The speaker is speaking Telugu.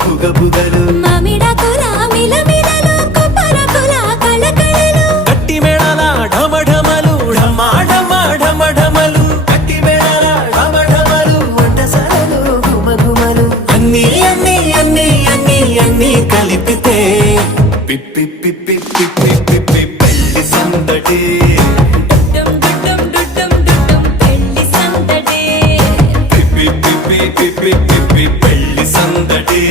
బుగబుగలు మామిడాకుల మిలమిలలు కొబ్బరకుల కళకళలు గట్టి మేళాల ఢమఢమలు ఢమా ఢమా ఢమఢమలు గట్టి మేళాల ఢమఢమలు వంటసాలలు గుమగుమలు అన్నీ అన్నీ అన్నీ అన్నీ అన్నీ కలిపితే పిప్పి పిప్పి పిప్పి పిప్పి పెళ్లి సందడి డుడ్డం డుడ్డం డుడ్డం డుడ్డం పెళ్లి సందడి పిప్పి పిప్పి పిప్పి పిప్పి పెళ్లి సందడి